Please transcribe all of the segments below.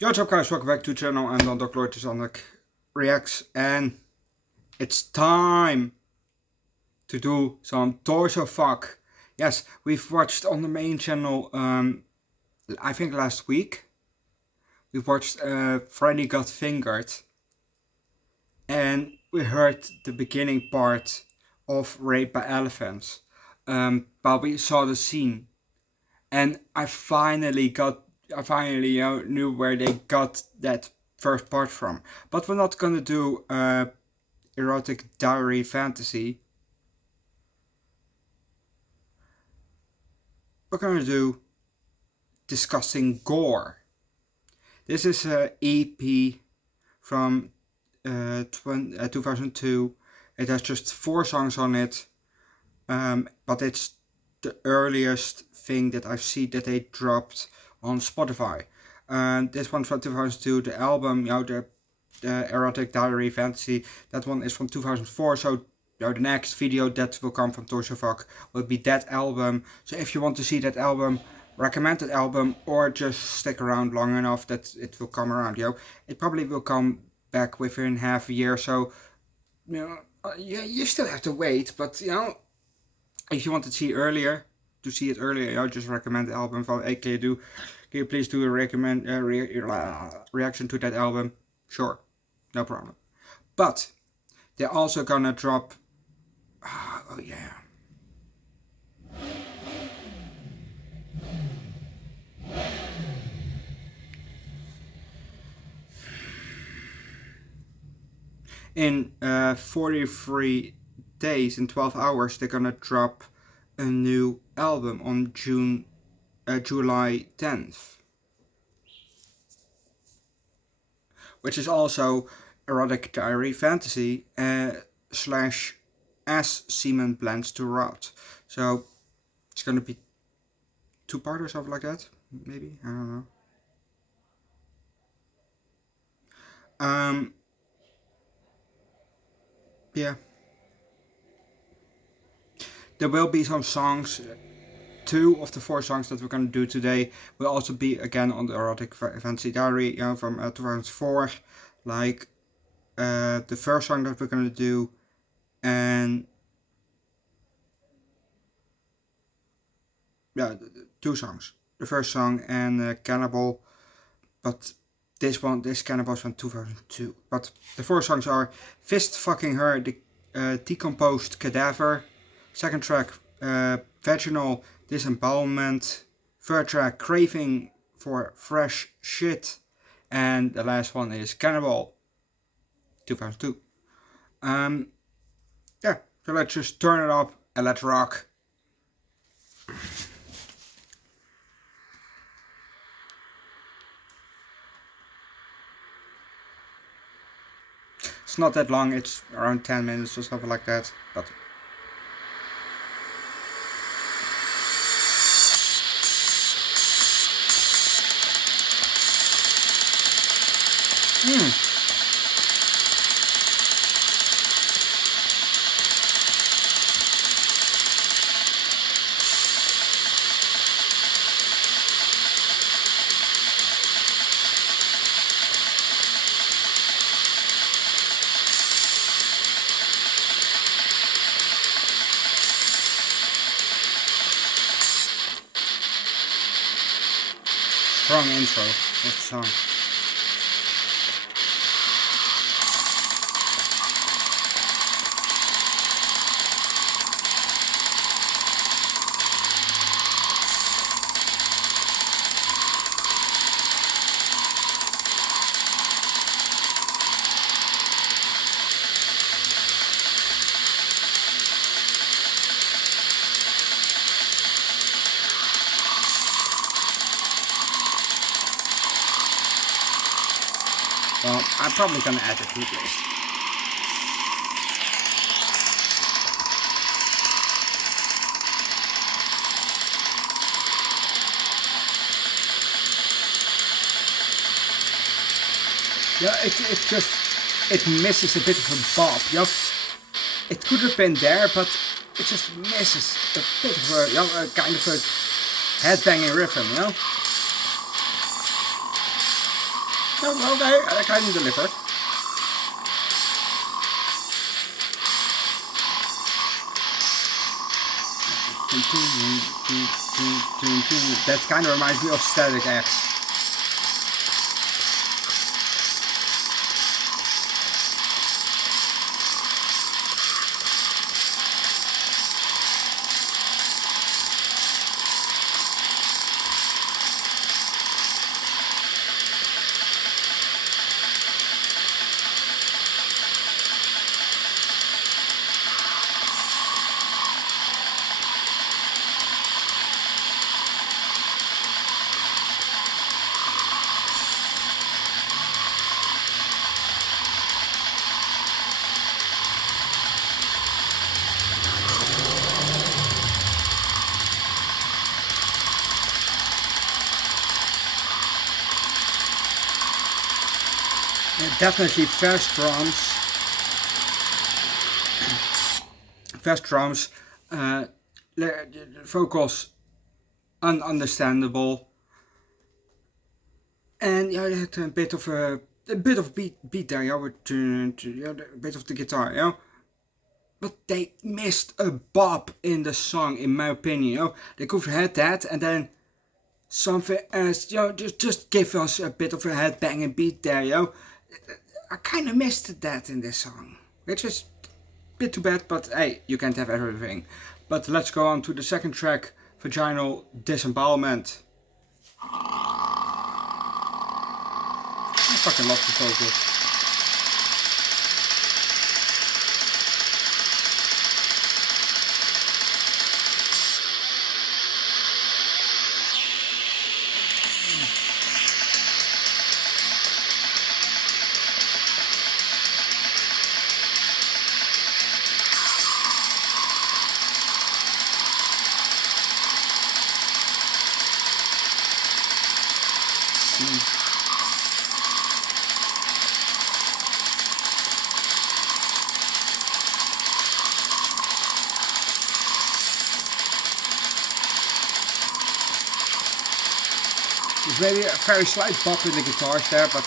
Yo, what's up guys, welcome back to the channel. I'm Underdog Reacts, and it's time to do some Torsofuck. Yes, we've watched on the main channel, I think last week, we watched Freddy Got Fingered, and we heard the beginning part of Rape by Elephants, but we saw the scene, and I finally knew where they got that first part from. But we're not gonna do erotic diary fantasy. We're gonna do discussing Gore. This is an EP from 2002. It has just 4 songs on it, but it's the earliest thing that I've seen that they dropped on Spotify. This one's from 2002. The album, the erotic diary fantasy, that one is from 2004. So the next video that will come from Torsofuck will be that album. So if you want to see that album, recommend that album, or just stick around long enough that it will come around. It probably will come back within half a year. So you still have to wait, but if you want to see it earlier, just recommend the album. Van, hey, can you please do a reaction to that album? Sure, no problem. But they're also gonna drop. Oh yeah. In 43 days, in 12 hours, they're gonna drop a new album on July 10th, which is also erotic diary fantasy slash as semen blends to rot. So it's gonna be 2-part or something like that, maybe, I don't know. Yeah. There will be some songs. 2 of the 4 songs that we're going to do today will also be again on the erotic fantasy diary, from 2004, like the first song that we're going to do, and 2 songs. The first song and Cannibal, but this Cannibal is from 2002. But the 4 songs are Fist Fucking Her, the Decomposed Cadaver. Second track, Vaginal Disembowelment. Third track, Craving for Fresh Shit. And the last one is Cannibal, 2002. Yeah, so let's just turn it up and let's rock. It's not that long, it's around 10 minutes or something like that, but strong intro of the song. Well, I'm probably gonna add it to the list. Yeah, it misses a bit of a bop. It could have been there, but it just misses a bit of a kind of a headbanging rhythm, Okay, I kind of delivered. That kind of reminds me of Static X. Definitely fast drums. Fast drums. Vocals ununderstandable. And yeah, they had a bit of beat there, yeah, with a bit of the guitar, you know. But they missed a bop in the song, in my opinion. You know, they could have had that and then something else. You know, just give us a bit of a headbanging beat there. You know, I kind of missed that in this song, which is a bit too bad. But hey, you can't have everything. But let's go on to the second track, Vaginal Disembowelment. I fucking love the vocals. There's maybe a very slight bop in the guitars there, but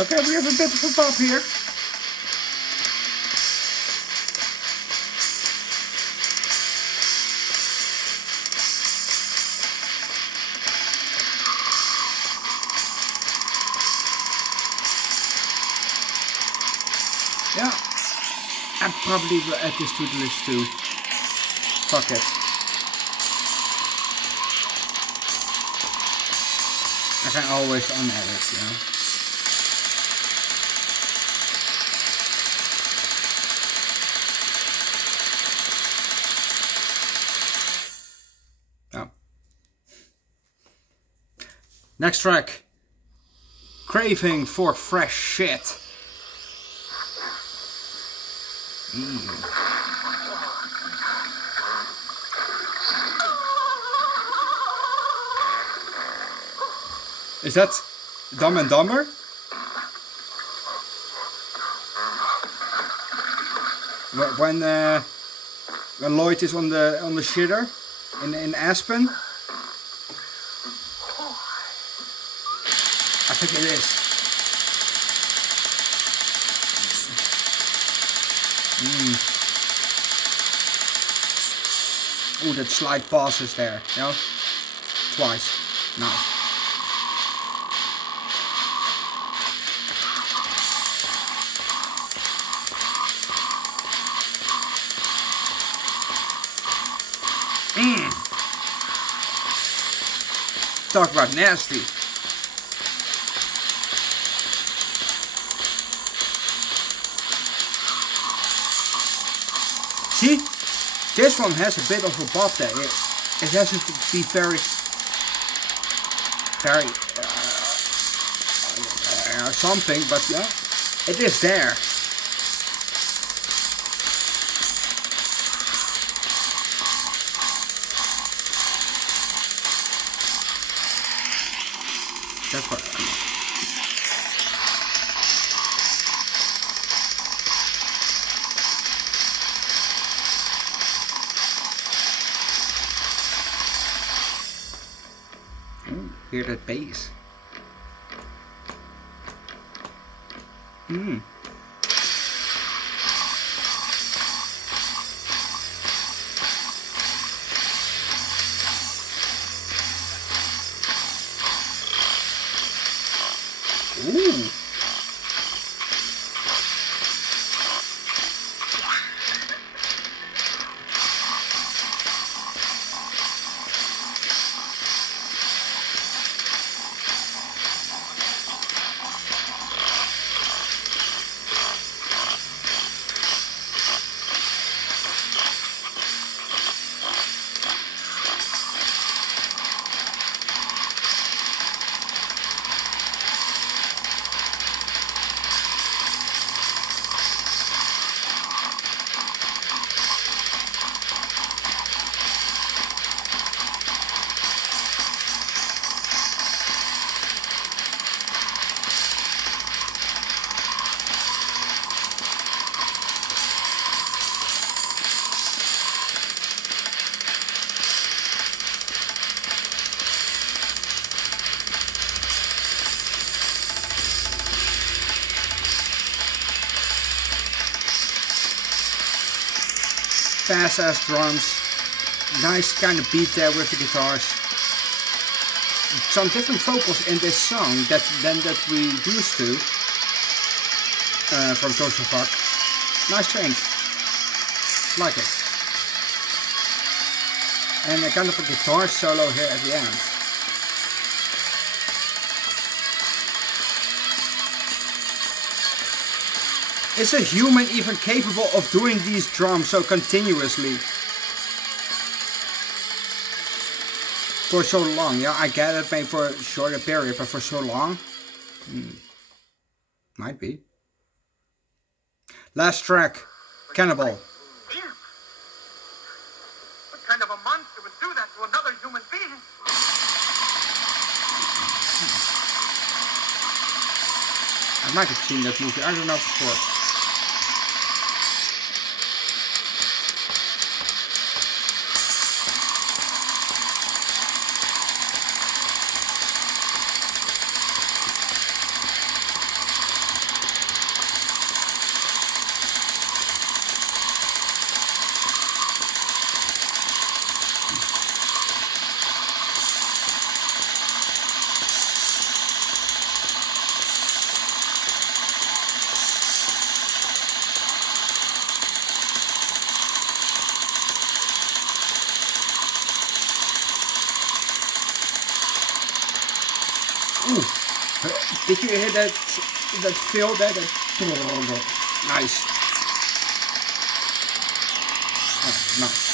okay, we have a bit of a bop here. Yeah, I probably will add this to the list too. Fuck it. I can always unadd it, you know. Next track, Craving for Fresh Shit. Is that Dumb and Dumber? When Lloyd is on the shitter in Aspen? I think it is. Ooh, that slide passes there, you know? Twice. Nice. Talk about nasty. See, this one has a bit of a bob there. It has to be very something, but yeah, it is there. That's what I mean. Ooh, hear that bass. Ooh. Fast ass drums, nice kind of beat there with the guitars. Some different vocals in this song than that we used to from Torsofuck. Nice change, like it. And a kind of a guitar solo here at the end. Is a human even capable of doing these drums so continuously? For so long, yeah, I get it, maybe for a shorter period, but for so long? Might be. Last track, Cannibal. What kind of a monster would do that to another human being? I might have seen that movie, I don't know for sure. Ooh, did you hear that feel there? Nice. Oh, nice.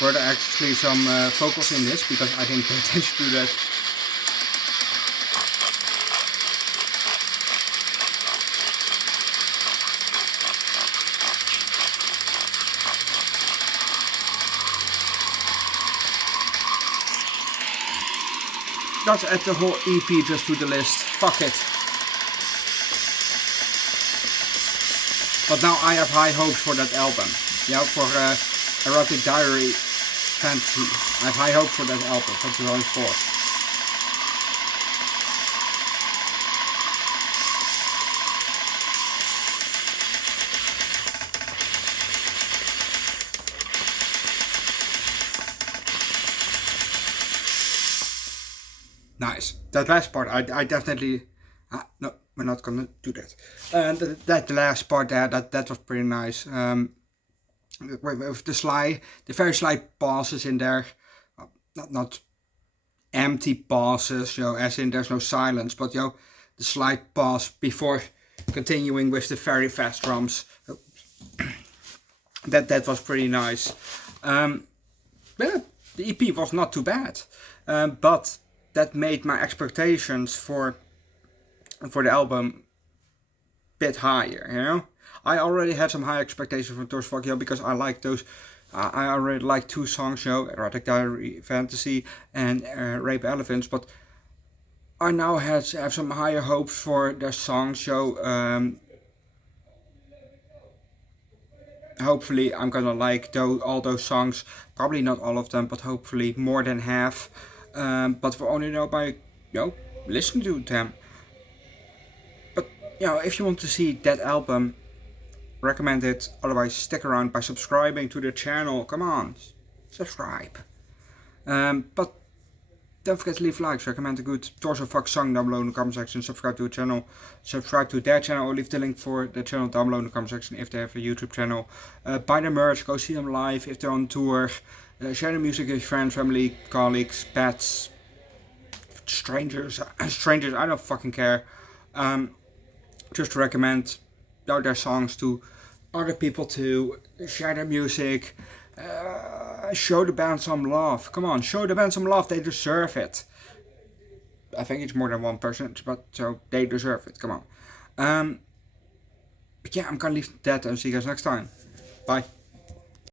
Were there actually some vocals in this, because I didn't pay attention to that. Let's add the whole EP just to the list. Fuck it. But now I have high hopes for that album. Yeah, for Erotic Diary Fantasy. I have high hopes for that album from 2004. Nice. That last part, I definitely. No, we're not gonna do that. And that last part there, that was pretty nice. With the very slight pauses in there, not empty pauses, as in there's no silence, but the slight pause before continuing with the very fast drums. That was pretty nice. Yeah, the EP was not too bad, but that made my expectations for the album bit higher. I already had some high expectations from Torsofuck, because I like those. I already like 2 songs, Erotic Diary Fantasy and Rape Elephants, but I now have some higher hopes for their songs, hopefully I'm gonna like all those songs. Probably not all of them, but hopefully more than half. But for only by listening to them. But if you want to see that album, recommend it. Otherwise, stick around by subscribing to the channel. Come on, subscribe. But don't forget to leave likes, recommend a good Torsofuck song down below in the comment section, subscribe to the channel, subscribe to their channel, or leave the link for the channel down below in the comment section if they have a YouTube channel. Buy their merch, go see them live if they're on tour, share the music with friends, family, colleagues, pets, strangers, I don't fucking care. Just recommend their songs to other people to share their music. Show the band some love. Come on, show the band some love. They deserve it. I think it's more than 1%, but so they deserve it. Come on. But yeah, I'm gonna leave that and see you guys next time. Bye.